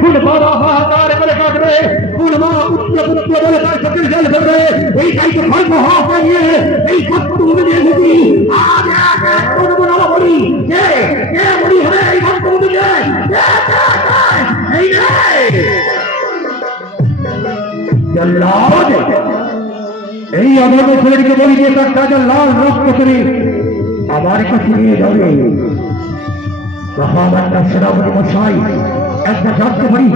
ফুল বাবা হাহাকার করে কাটবে, ফুল মা পুত্র পুত্র বলে তার চোখের জল ফেলবে। এইটাই তো ধর্ম হওয়া পাইয়ে এই সত্য উঠে এসেছি। আজ এক এক করে বলা বলি কে কে বলি হবে এই সত্য উঠে এই এই অধর্ম ছেলেটিকে বলি যে তার কাজে লাল রক্ত করে আমার কাছে নিয়ে যাবে। মহামান্না সেনাপতি মশাই একটা জানতে পারি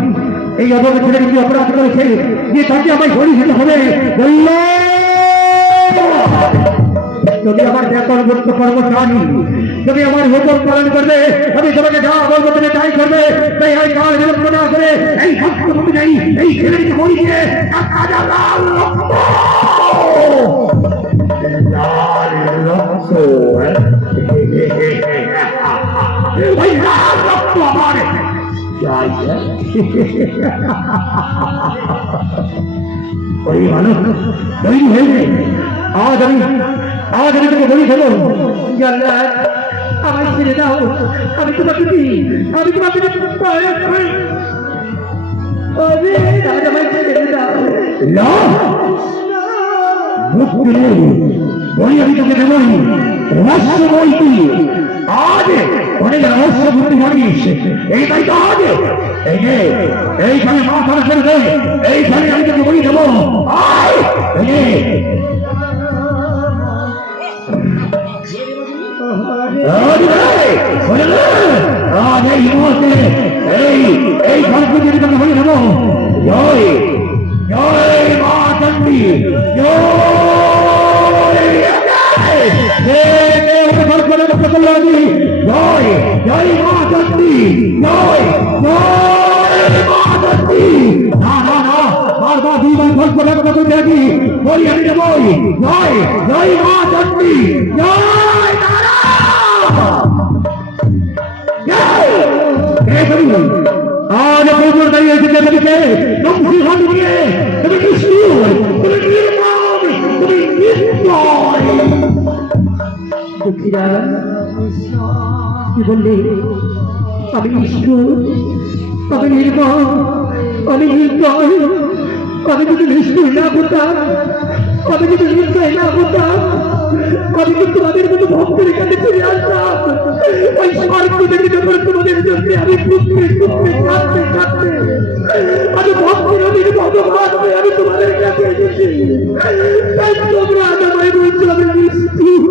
এই অধর্ম ছেলেটিকে অপরাধ করেছে যে তাকে আমায় বলি দিতে হবে। যদি আমার বেতন মুক্ত কর্মচারী তুমি আমার হুকুম পালন করবে, আমি তোমাকে যা বলবো তুমি তাই করবে। তাই আমি কাল বিলম্ব না করে এই সত্য অনুযায়ী এই ছেলেটিকে বলি দিয়ে লাল রক্ত আমার ওই মানুষ তৈরি হয়েছে। আজ আমি তোকে বলি দেবো আমার ছেড়ে দাও, আমি তোমাকে আমি তোমাকে বলি আমি তোকে দেবই রহস্য বলতি। আজ অনেক রহস্য বুদ্ধি জানিস এইটাই তো আজ এইখানে মাথা করবে, এইখানে আমি তোকে বলি দেবো। এই সংস্কৃতি আমি তোকে বলি দেবো। জয় জয় মা চন্ডী, জয় জয় মা চন্ডী, জয় জয় মা চন্ডী। না না না বারবার দুইবার গল্প কথা দেখি বলি আমি দেবই। জয় জয় মা চন্ডী, জয় আজ প্রচুর দাঁড়িয়ে এসেছে নদীকে নমসি হাত দিয়ে তুমি নিষ্ঠুর, তুমি নির্মম, তুমি নির্দয়। দুঃখীরা কি বললে? আমি নিষ্ঠুর, আমি নির্মম, আমি নির্দয়। আমি যদি নিষ্ঠুর না হতাম, আমি যদি নির্দয় না হতাম, আমি তো তোমাদের মতো ভক্তের কাছে ফিরে আসতাম। ওই স্বর্গ থেকে যখন তোমাদের জন্য আমি পুত্রে পুত্রে কাঁদতে কাঁদতে আমি ভক্তের অনেক ভগবান হয়ে আমি তোমাদের কাছে এসেছি। তাই তোমরা আজ আমায় বলছো আমি নিষ্ঠুর।